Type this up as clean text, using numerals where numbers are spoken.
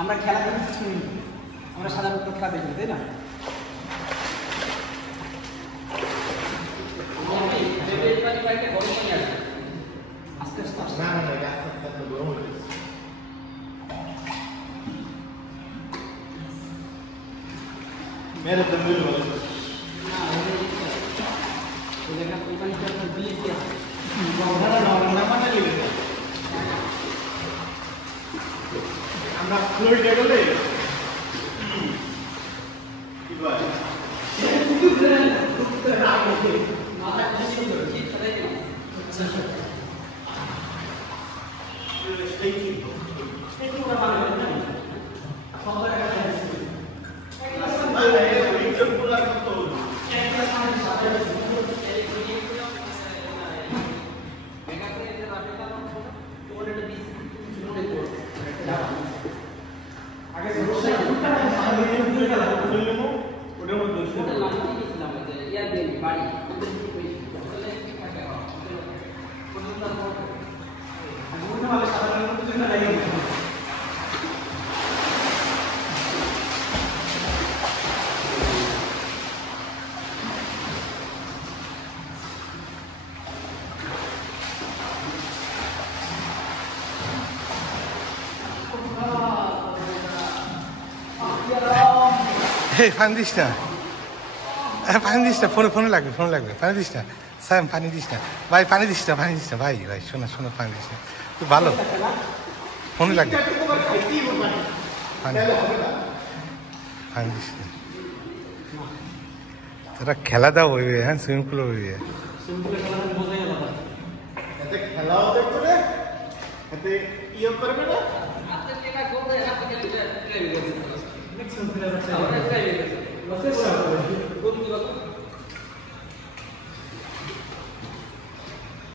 আমরা খেলা দেখি, আমরা সাধারণত খেলা দেখি, তাই না? আস্তে আস্তে না না না, আস্তে আস্তে গরম হয়ে যাচ্ছে। মেরে তো মিল হলো না, ওই জায়গা ওইখানে কি আপনার বিয়ে কি আছে? আমরা ফ্লোরিডা গেলে কি বল Hey, পানি দিস না, পানি দিস না, ফোনে লাগবে, পানি দিস না স্যাম, পানি দিস না ভাই, পানি দিস না ভাই, শোনা পানি দিস না, তুই ভালো, ফোনে লাগবে, পানি দিস না, তোরা খেলা দাও হইবে, হ্যাঁ সুইমিং পুল হইবে, খেলাও দেখবে, এতে ইয়ে করবে না।